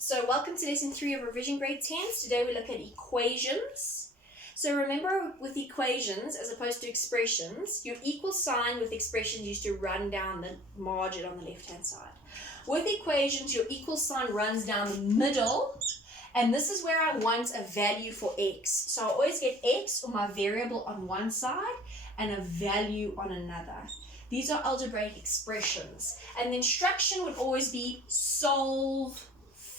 So welcome to lesson 3 of revision grade 10s. Today we look at equations. So remember, with equations as opposed to expressions, your equal sign with expressions used to run down the margin on the left hand side. With equations, your equal sign runs down the middle, and this is where I want a value for x. So I always get x, or my variable, on one side and a value on another. These are algebraic expressions, and the instruction would always be solve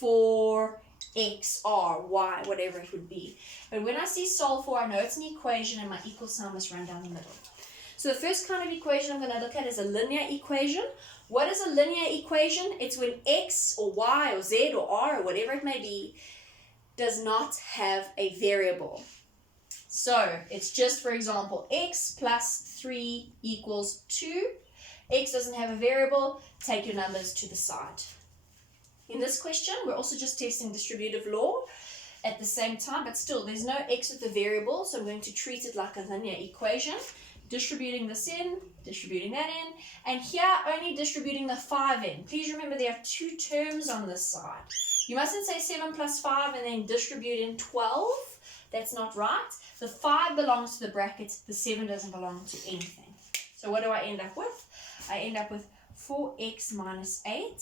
for x, r, y, whatever it would be. But when I see solve for, I know it's an equation and my equal sign must run down the middle. So the first kind of equation I'm going to look at is a linear equation. What is a linear equation? It's when x or y or z or r or whatever it may be does not have a variable. So it's just, for example, x plus 3 equals 2. X doesn't have a variable. Take your numbers to the side. In this question, we're also just testing distributive law at the same time, but still, there's no x with the variable, so I'm going to treat it like a linear equation, distributing this in, distributing that in, and here only distributing the 5 in. Please remember there are two terms on this side. You mustn't say 7 plus 5 and then distribute in 12. That's not right. The 5 belongs to the brackets, the 7 doesn't belong to anything. So what do I end up with? I end up with 4x minus 8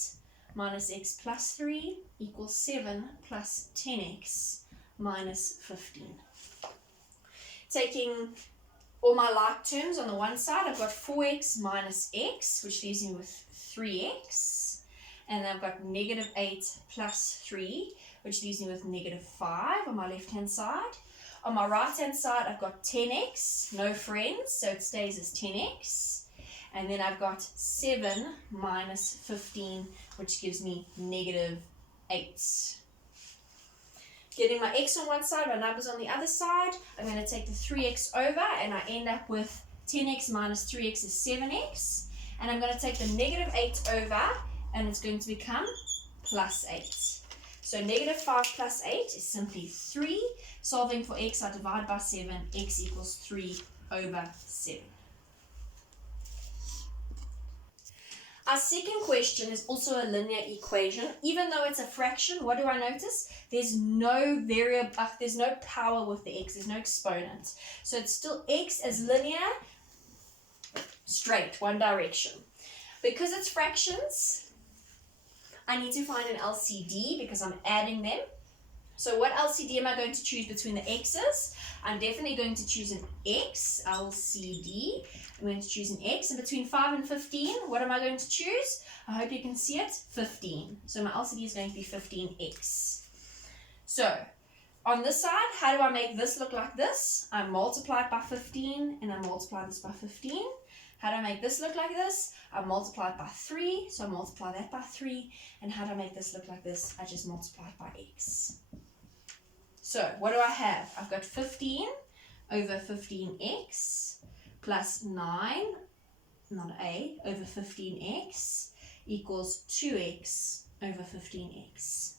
minus x plus 3 equals 7 plus 10x minus 15. Taking all my like terms on the one side, I've got 4x minus x, which leaves me with 3x. And then I've got negative 8 plus 3, which leaves me with negative 5 on my left-hand side. On my right-hand side, I've got 10x, no friends, so it stays as 10x. And then I've got 7 minus 15, which gives me negative 8. Getting my x on one side, my numbers on the other side, I'm going to take the 3x over, and I end up with 10x minus 3x is 7x. And I'm going to take the negative 8 over, and it's going to become plus 8. So negative 5 plus 8 is simply 3. Solving for x, I divide by 7. X equals 3 over 7. Our second question is also a linear equation. Even though it's a fraction, what do I notice? There's no variable, there's no power with the x, there's no exponent. So it's still x as linear, straight, one direction. Because it's fractions, I need to find an LCD because I'm adding them. So what LCD am I going to choose between the x's? I'm definitely going to choose an x, LCD. I'm going to choose an x. And between 5 and 15, what am I going to choose? I hope you can see it, 15. So my LCD is going to be 15x. So on this side, how do I make this look like this? I multiply it by 15 and I multiply this by 15. How do I make this look like this? I multiply it by 3, so I multiply that by 3. And how do I make this look like this? I just multiply it by x. So what do I have? I've got 15 over 15x plus 9, not a, over 15x equals 2x over 15x.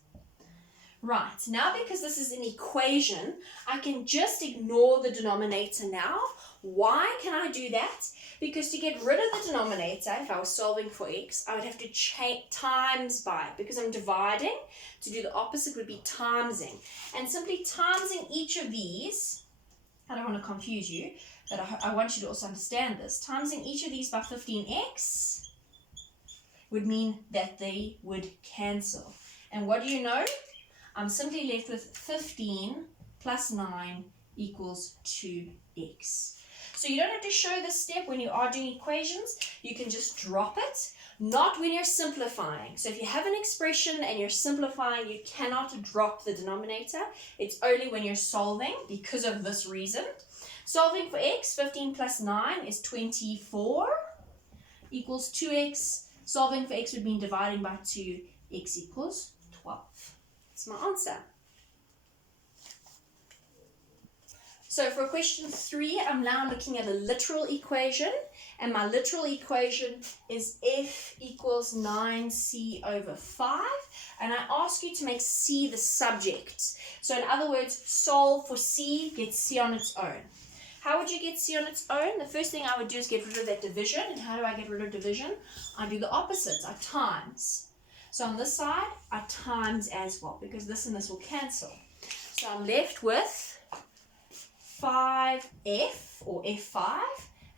Right, now because this is an equation, I can just ignore the denominator now. Why can I do that? Because to get rid of the denominator, if I was solving for x, I would have to times by it. Because I'm dividing, to do the opposite would be timesing. And simply timesing each of these, I don't want to confuse you, but I want you to also understand this. Timesing each of these by 15x would mean that they would cancel. And what do you know? I'm simply left with 15 plus 9 equals 2x. So you don't have to show this step when you are doing equations. You can just drop it, not when you're simplifying. So if you have an expression and you're simplifying, you cannot drop the denominator. It's only when you're solving because of this reason. Solving for x, 15 plus 9 is 24 equals 2x. Solving for x would mean dividing by 2, x equals 12. That's my answer. So for question 3, I'm now looking at a literal equation, and my literal equation is f equals 9c over 5, and I ask you to make c the subject. So in other words, solve for c, get c on its own. How would you get c on its own? The first thing I would do is get rid of that division, and how do I get rid of division? I do the opposite, I times. So on this side, I times as well, because this and this will cancel. So I'm left with 5f, or f5,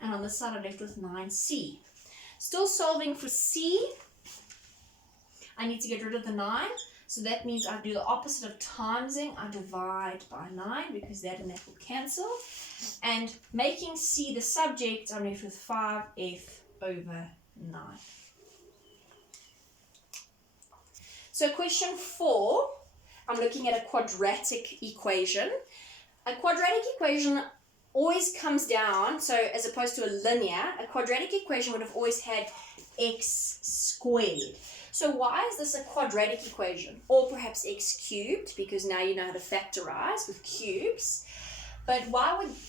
and on this side I'm left with 9c. Still solving for c, I need to get rid of the 9, so that means I do the opposite of timesing. I divide by 9, because that and that will cancel. And making c the subject, I'm left with 5f over 9. So question 4, I'm looking at a quadratic equation. A quadratic equation always comes down, so as opposed to a linear, a quadratic equation would have always had x squared. So why is this a quadratic equation? Or perhaps x cubed, because now you know how to factorize with cubes. But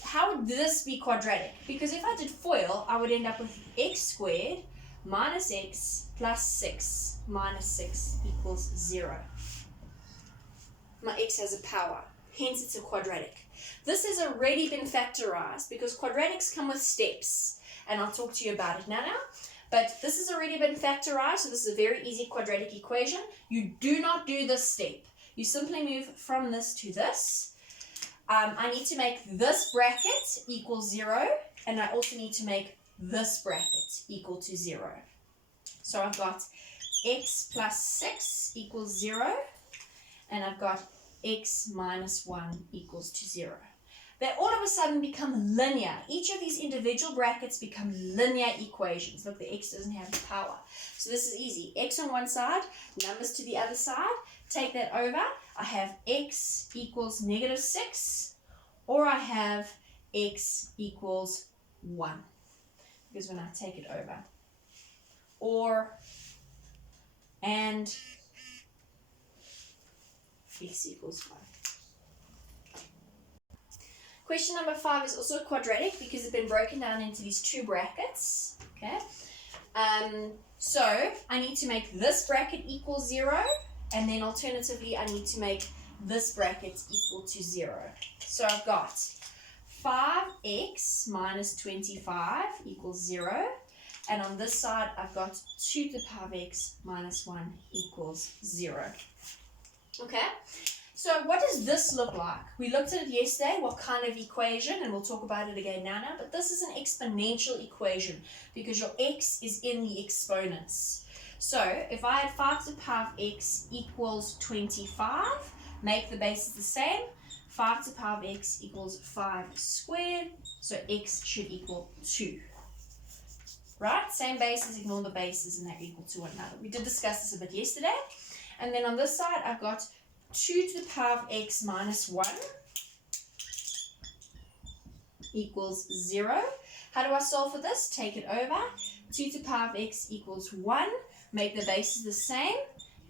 how would this be quadratic? Because if I did FOIL, I would end up with x squared minus x plus 6 minus 6 equals 0. My x has a power, hence it's a quadratic. This has already been factorized because quadratics come with steps, and I'll talk to you about it now. But this has already been factorized, so this is a very easy quadratic equation. You do not do this step. You simply move from this to this. I need to make this bracket equal 0, and I also need to make this bracket equal to 0. So I've got x plus 6 equals 0, and I've got x minus 1 equals to 0. They all of a sudden become linear. Each of these individual brackets become linear equations. Look, the x doesn't have the power. So this is easy. X on one side, numbers to the other side. Take that over. I have x equals negative 6, or I have x equals 1. Because when I take it over. And x equals 1. Question number 5 is also quadratic because it's been broken down into these two brackets. Okay. So I need to make this bracket equal 0, and then alternatively I need to make this bracket equal to 0. So I've got 5x minus 25 equals 0, and on this side I've got 2 to the power of x minus 1 equals 0. Okay. So what does this look like? We looked at it yesterday, what kind of equation, and we'll talk about it again now, but this is an exponential equation because your x is in the exponents. So if I had 5 to the power of x equals 25, make the bases the same. 5 to the power of x equals 5 squared, so x should equal 2. Right? Same bases, ignore the bases, and they're equal to one another. We did discuss this a bit yesterday. And then on this side, I've got 2 to the power of x minus 1 equals 0. How do I solve for this? Take it over. 2 to the power of x equals 1. Make the bases the same.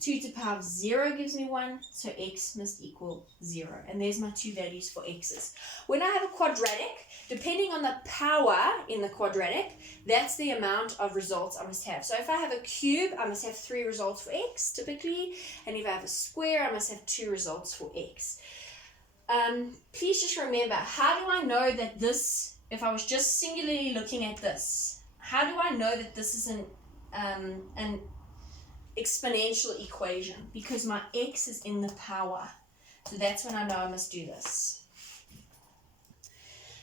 2 to the power of 0 gives me 1, so x must equal 0. And there's my two values for x's. When I have a quadratic, depending on the power in the quadratic, that's the amount of results I must have. So if I have a cube, I must have 3 results for x, typically. And if I have a square, I must have 2 results for x. Please just remember, how do I know that this, if I was just singularly looking at this, how do I know that this is an exponential equation? Because my x is in the power. So that's when I know I must do this.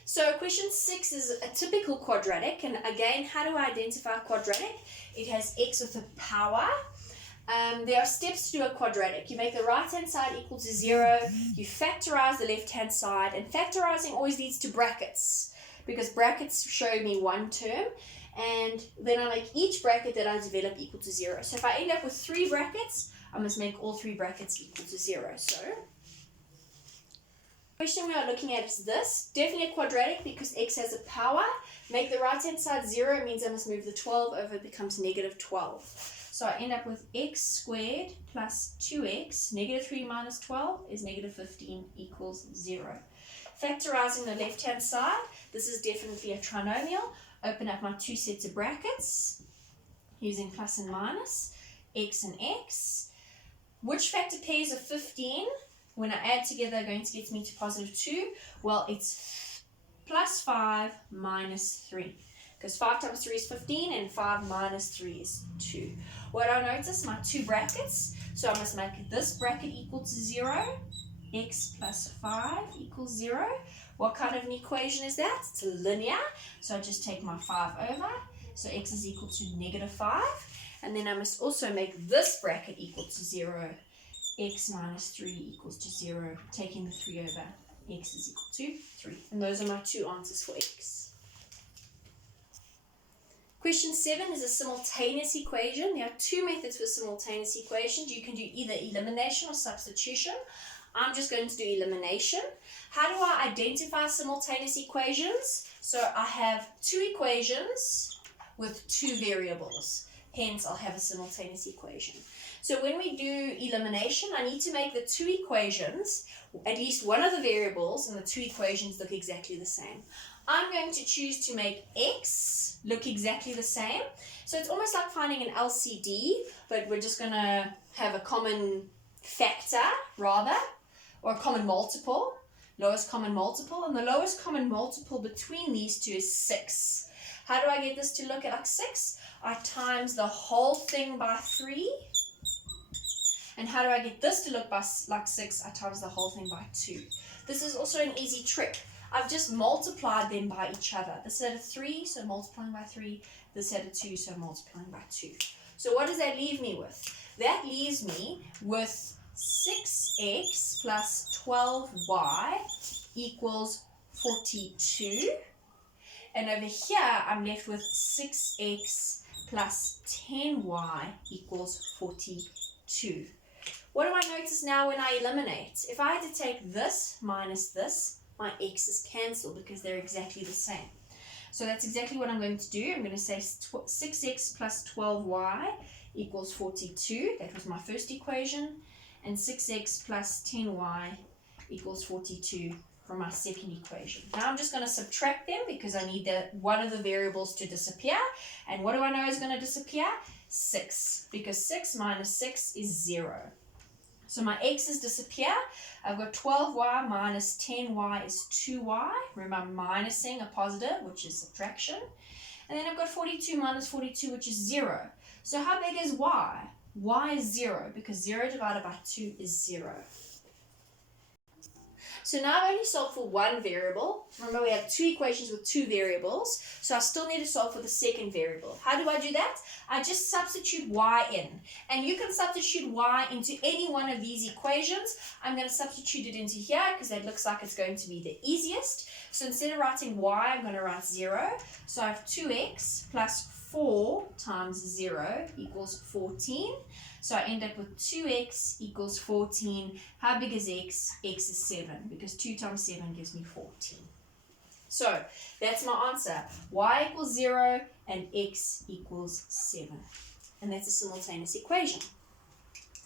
So question 6 is a typical quadratic, and again, how do I identify a quadratic? It has x with a power. There are steps to do a quadratic. You make the right hand side equal to 0, you factorize the left hand side, and factorizing always leads to brackets because brackets show me one term. And then I make each bracket that I develop equal to 0. So if I end up with 3 brackets, I must make all 3 brackets equal to 0. So, the question we are looking at is this. Definitely a quadratic because x has a power. Make the right hand side 0 means I must move the 12 over, it becomes negative 12. So I end up with x squared plus 2x, negative 3 minus 12 is negative 15 equals 0. Factorizing the left hand side, this is definitely a trinomial. Open up my 2 sets of brackets using plus and minus, x and x. Which factor pairs of 15, when I add together, are going to get me to positive 2? Well, it's plus 5 minus 3. Because 5 times 3 is 15 and 5 minus 3 is 2. What I notice, my two brackets, so I must make this bracket equal to 0, x plus 5 equals 0. What kind of an equation is that? It's linear, so I just take my 5 over, so x is equal to negative 5, and then I must also make this bracket equal to 0, x minus 3 equals to 0, taking the 3 over, x is equal to 3. And those are my two answers for x. Question 7 is a simultaneous equation. There are two methods for simultaneous equations. You can do either elimination or substitution. I'm just going to do elimination. How do I identify simultaneous equations? So I have two equations with two variables. Hence, I'll have a simultaneous equation. So when we do elimination, I need to make the two equations, at least one of the variables in the two equations look exactly the same. I'm going to choose to make x look exactly the same. So it's almost like finding an LCD, but we're just going to have a common factor, rather, or a common multiple, lowest common multiple, and the lowest common multiple between these two is 6. How do I get this to look like 6? I times the whole thing by 3. And how do I get this to look like 6? I times the whole thing by 2. This is also an easy trick. I've just multiplied them by each other. This had a 3, so multiplying by 3. This had a 2, so multiplying by 2. So what does that leave me with? That leaves me with 6x plus 12y equals 42. And over here, I'm left with 6x plus 10y equals 42. What do I notice now when I eliminate? If I had to take this minus this, my x's cancel because they're exactly the same. So that's exactly what I'm going to do. I'm going to say 6x plus 12y equals 42. That was my first equation. And 6x plus 10y equals 42 from my second equation. Now I'm just going to subtract them because I need one of the variables to disappear. And what do I know is going to disappear? 6. Because 6 minus 6 is 0. So my x's disappear. I've got 12y minus 10y is 2y. Remember, I'm minusing a positive, which is subtraction. And then I've got 42 minus 42, which is 0. So how big is y? Y is 0, because 0 divided by 2 is 0. So now I've only solved for one variable. Remember, we have two equations with two variables, so I still need to solve for the second variable. How do I do that? I just substitute y in. And you can substitute y into any one of these equations. I'm going to substitute it into here because that looks like it's going to be the easiest. So instead of writing y, I'm going to write 0. So I have 2x plus 4 times 0 equals 14. So I end up with 2x equals 14. How big is x? X is 7, because 2 times 7 gives me 14. So that's my answer. Y equals 0 and x equals 7. And that's a simultaneous equation.